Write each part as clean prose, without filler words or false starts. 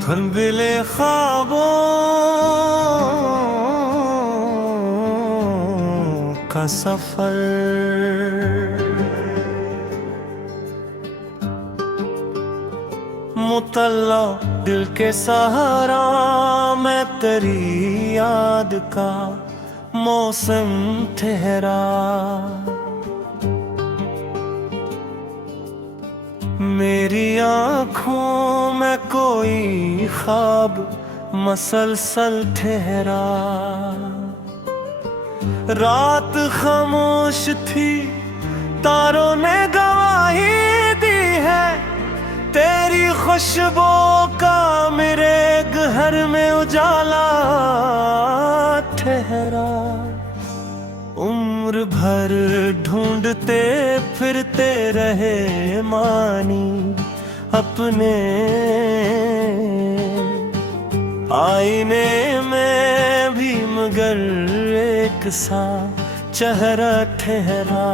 धुंधले ख्वाबों का सफर, मुतल्ला दिल के सहारा, मैं तेरी याद का मौसम ठहरा। मेरी आँखों में कोई ख्वाब मसलसल ठहरा। रात खामोश थी, तारों ने गवाही दी है, तेरी खुशबू का मेरे घर में उजाला ठहरा। उम्र भर ढूंढते फिरते रहे मानी अपने, आईने में भी मगर एक सा चेहरा ठहरा।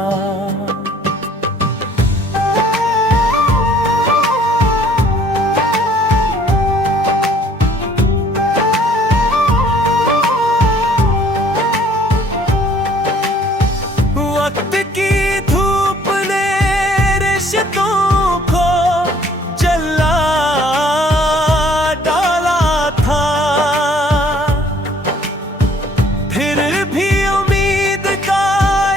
वक्त की धूप ने रिश्तों को जला डाला था, फिर भी उम्मीद का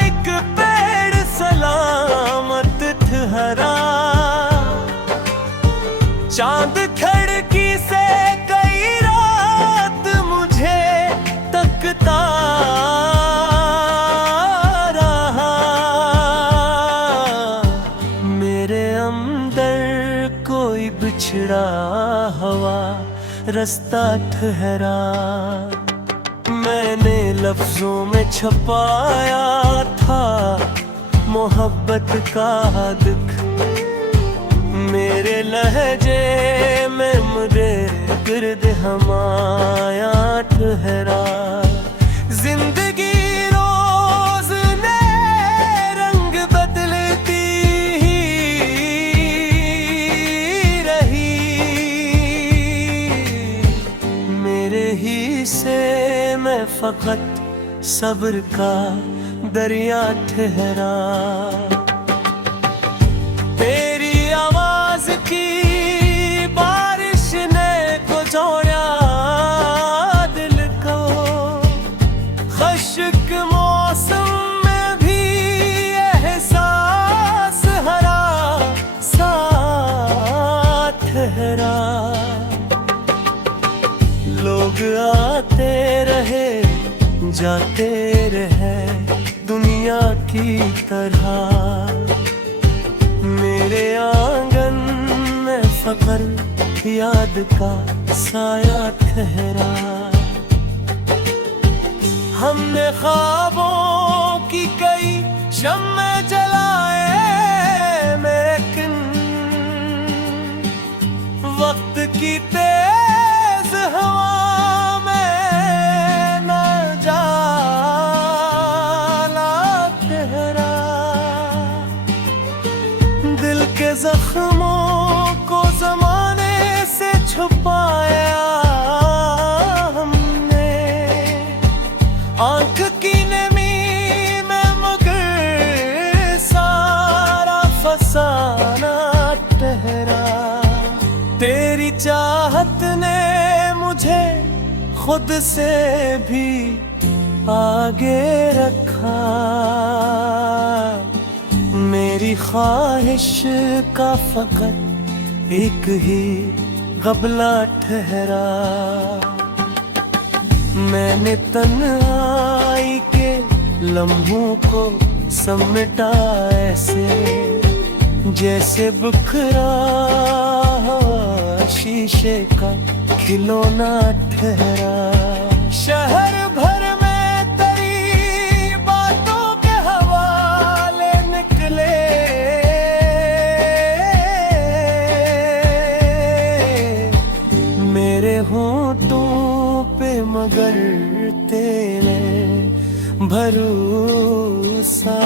एक पेड़ सलामत ठहरा। चांद खिड़की से कई रात मुझे तकता बिछड़ा हवा रास्ता ठहरा। मैंने लफ्जों में छपाया था मोहब्बत का दुख, मेरे लहजे में मुझे गिर्द हमाया ठहरा। जिंदगी रोज ने रंग बदलती से मैं फकत सब्र का दरिया ठहरा। तेरी आवाज की बारिश ने कुचोड़ा दिल को, खुश्क मौसम में भी एहसास हरा साथ ठहरा। लोग आते रहे जाते रहे दुनिया की तरह, मेरे आंगन में फकर याद का साया ठहरा। हमने ख्वाबों की कई शम्मे जलाए, लेकिन वक्त की तेज हवा जख्मों को ज़माने से छुपाया हमने। आंख की नमी में मगर सारा फसाना ठहरा। तेरी चाहत ने मुझे खुद से भी आगे रखा, मेरी ख्वाहिश का फकत एक ही ग़बला ठहरा। मैंने तन्हाई के लम्हों को समेटा ऐसे, जैसे बिखरा शीशे का खिलौना ठहरा। शहर भर में तेरी बातों के हवाले निकले, मेरे होंठों पे मगर तेरे भरोसा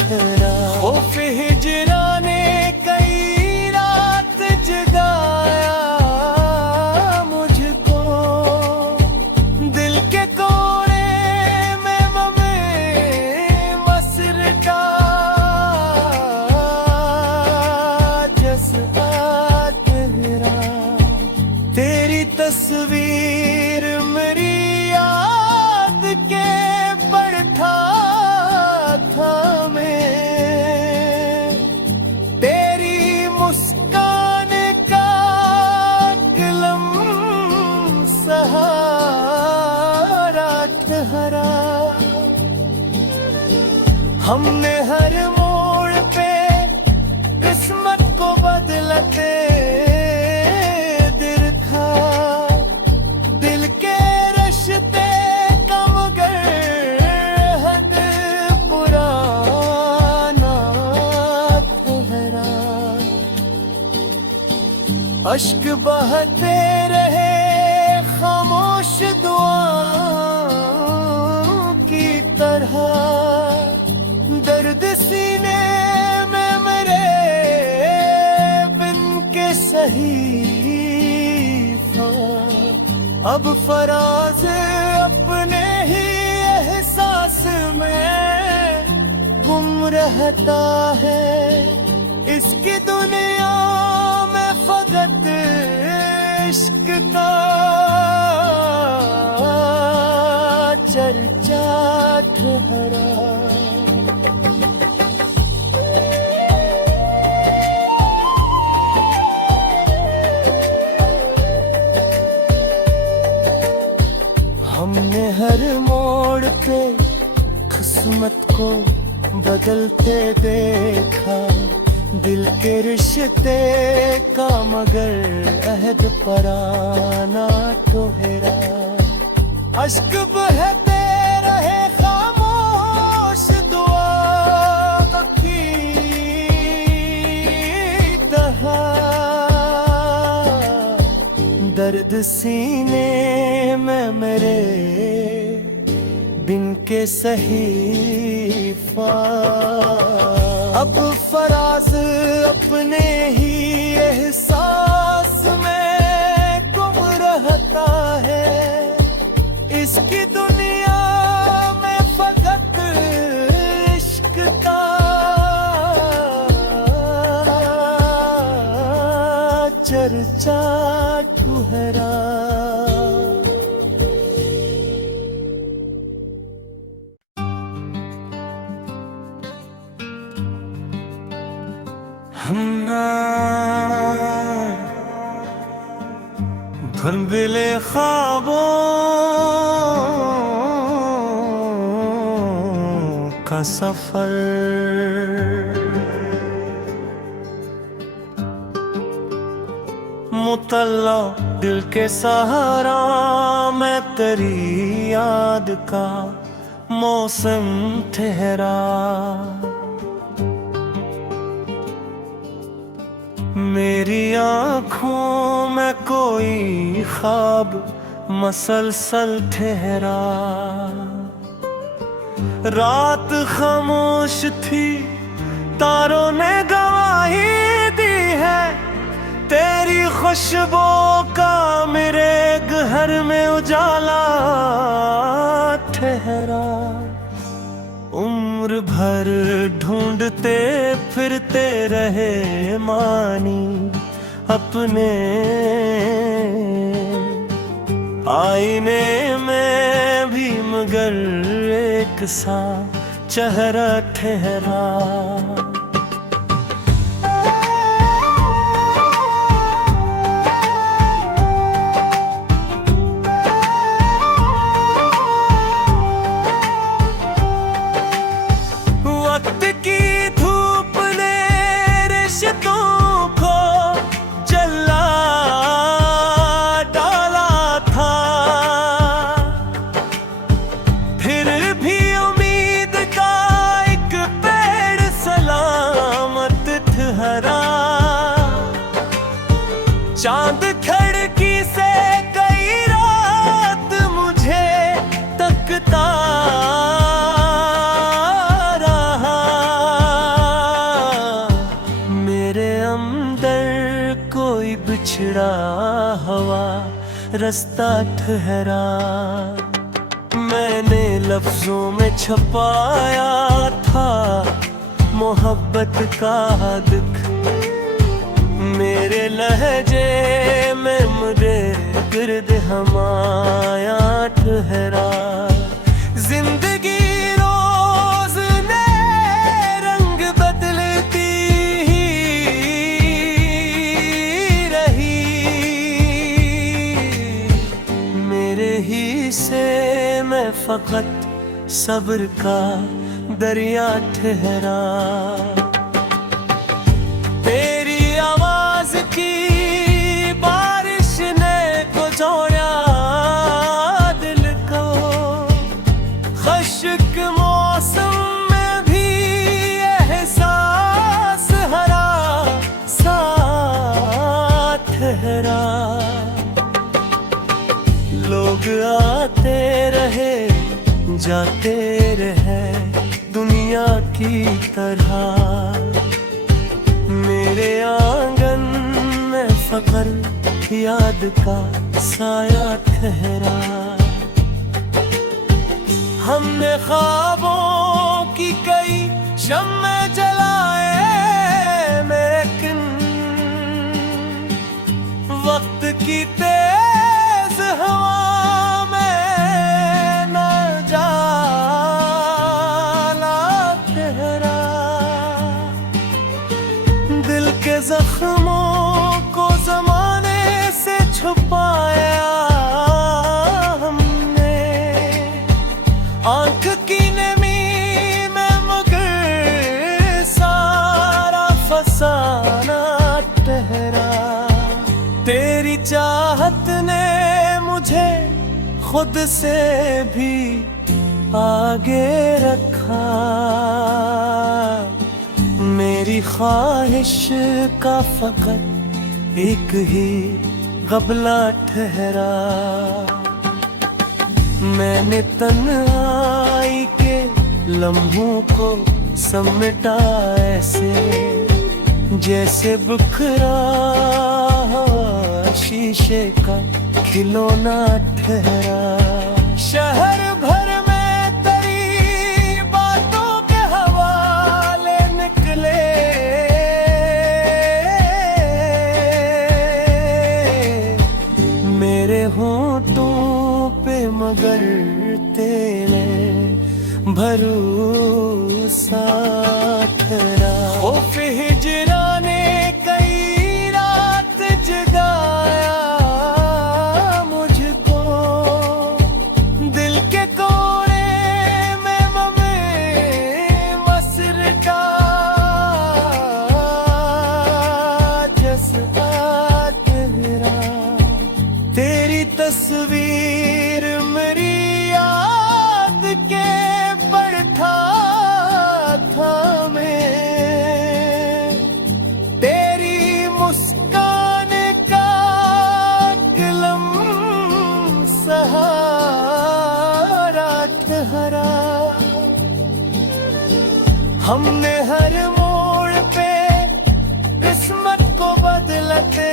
ठहरा। खौफ हिजराने हमने हर मोड़ पे किस्मत को बदलते देखा, दिल के रिश्ते कम गए हद पुराना ठहरा। अश्क बहते रहे खामोश दुआओं की तरह, दर्द सीने में मेरे बिन के सहीफा। अब फराज अपने ही एहसास में गुम रहता है, इसकी दुनिया में फकत इश्क का चर्चा ठहरा। हमने हर मोड़ पे किस्मत को बदलते देखा, दिल के रिश्ते का मगर अहद पुराना ठहरा। अश्क बहते रहे खामोश दुआ की तरह, दर्द सीने में मेरे बिन के सहीफा। अब फराज अपने ही एहसास में गुम रहता है, इसकी दुनिया में फकत इश्क का चर्चा ठहरा। धुंधले ख्वाबों का सफर, मुतल्ला दिल के सहारा, मैं तेरी याद का मौसम ठहरा। मेरी आँखों में कोई ख्वाब मसलसल ठहरा। रात खामोश थी, तारों ने गवाही दी है, तेरी खुशबू का मेरे घर में उजाला ठहरा। उम्र भर ढूंढते फिरते रहे मानी अपने, आईने में भी मगर एक सा चेहरा ठहरा। चांद खिड़की से कई रात मुझे तकता रहा, मेरे अंदर कोई बिछड़ा हवा रास्ता ठहरा। मैंने लफ्जों में छपाया था मोहब्बत का दुख, मेरे लहजे में मुझे गिर्द हमाया ठहरा। जिंदगी रोज नए रंग बदलती ही रही, मेरे हिस्से में फकत सब्र का दरिया ठहरा। तेरी आवाज की बारिश ने कुचोड़ा दिल को, खश्क मौसम में भी एहसास हरा साथ ठहरा। लोग आते रहे जाते रहे दुनिया की तरह, मेरे आंगन में फकर याद का साया ठहरा। हमने ख्वाबों की कई शम्मे जलाए, लेकिन वक्त की तेज हवा में न जाला ठहरा। दिल के जख्मों को जमाने से छुपाया हमने, आंख की नमी में मगर सारा फसाना ठहरा। तेरी चाहत ने मुझे खुद से भी आगे रखा, मेरी ख्वाहिश का फकत एक ही गबला ठहरा। मैंने तन्हाई के लम्हों को समेटा ऐसे, जैसे बिखरा शीशे का खिलौना ठहरा। शहर भर में तेरी बातों के हवाले निकले, मेरे होंठों पे मगर तेरे भरोसा ठहरा। खौफ हिजरा ने कई रात जगाया मुझको, दिल के कोने में ममे मसर का जज्बा ठहरा। तेरी तस्वीर मेरी याद के पढ़ता था मैं, तेरी मुस्कान का कलम सहारा ठहरा। हमने हर मोड़ पे किस्मत को बदलते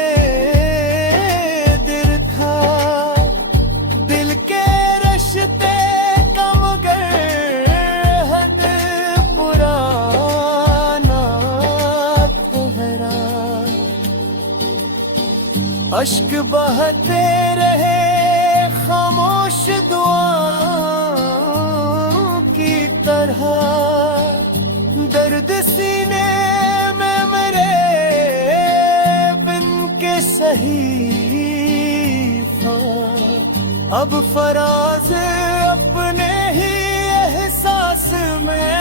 अश्क बहते रहे खामोश दुआओं की तरह, दर्द सीने में मेरे बिन के सहीफा। अब फराज अपने ही एहसास में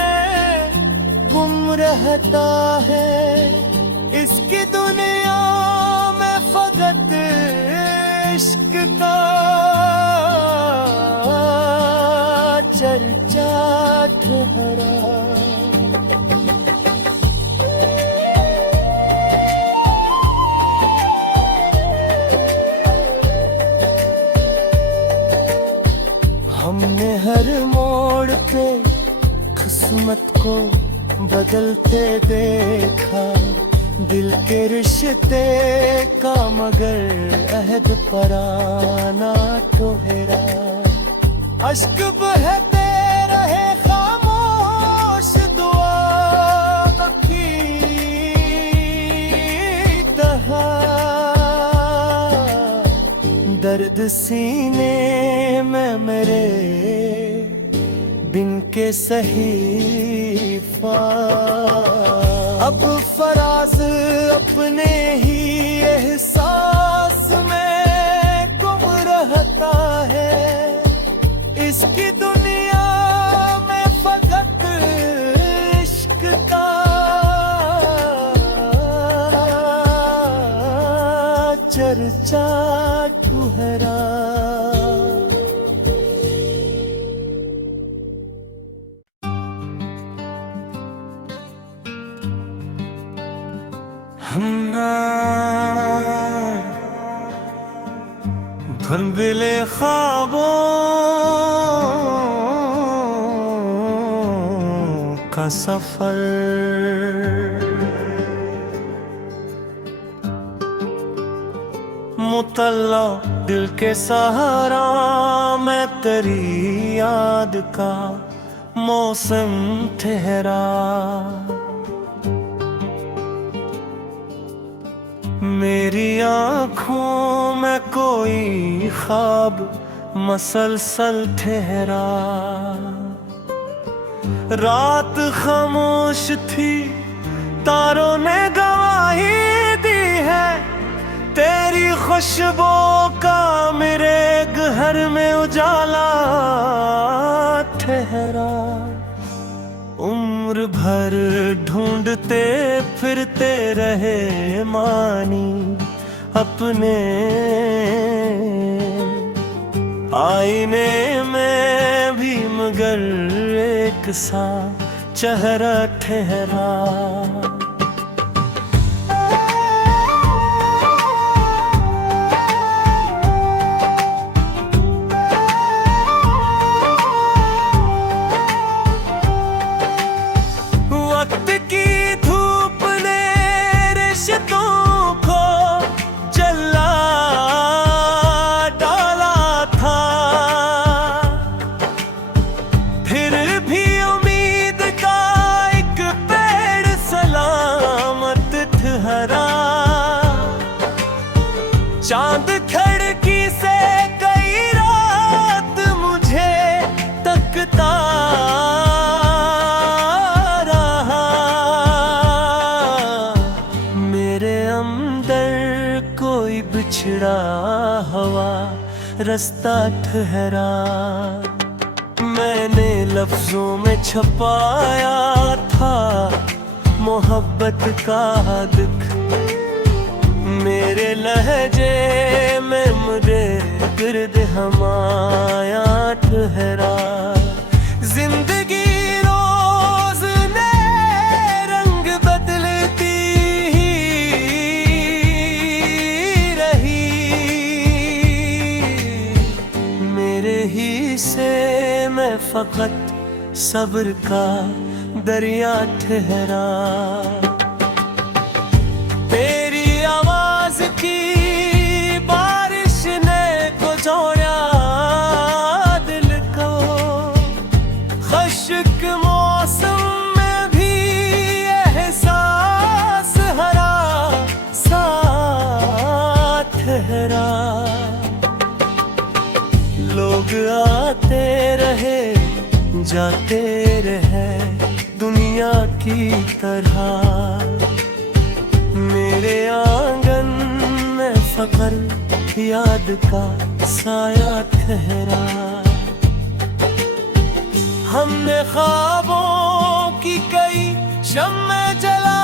गुम रहता है, इसकी दुनिया में फकत इश्क का चर्चा ठहरा। हमने हर मोड़ पे किस्मत को बदलते देखा, दिल के रिश्ते का मगर अहद पराना ठहरा। अश्क बहते रहे खामोश दुआ की तरह, दर्द सीने में मेरे बिन के सहीफा। अब फराज अपने ही एहसास में गुम रहता है, इसकी दुनिया में फकत धुंधले ख्वाबों का सफर, मुतल्ला दिल के सहारा, मैं तेरी याद का मौसम ठहरा। मेरी आँखों में कोई ख्वाब मसलसल ठहरा। रात खामोश थी, तारों ने गवाही दी है, तेरी खुशबू का मेरे घर में उजाला ठहरा। उम्र भर ढूंढते फिरते रहे मानी अपने, आईने में भी मगर एक सा चेहरा ठहरा। वक्त की धूप ने रिश्तों को जला डाला था, फिर भी उम्मीद का एक पेड़ सलामत ठहरा। चांद खिड़की से कई रात मुझे तकता बिछड़ा हवा रास्ता ठहरा। मैंने लफ्जों में छपाया था मोहब्बत का दुख, मेरे लहजे में मुझे गिर्द हमाया ठहरा। जिंदगी रोज ने रंग बदलती से मैं फकत सब्र का दरिया ठहरा। तेरी आवाज की बारिश ने कुचोया दिल को, खुश्क मौसम में भी एहसास हरा साथ ठहरा। लोग आते रहे जाते रहे दुनिया की तरह, मेरे आंगन में फकर याद का साया ठहरा। हमने ख्वाबों की कई शम्में जला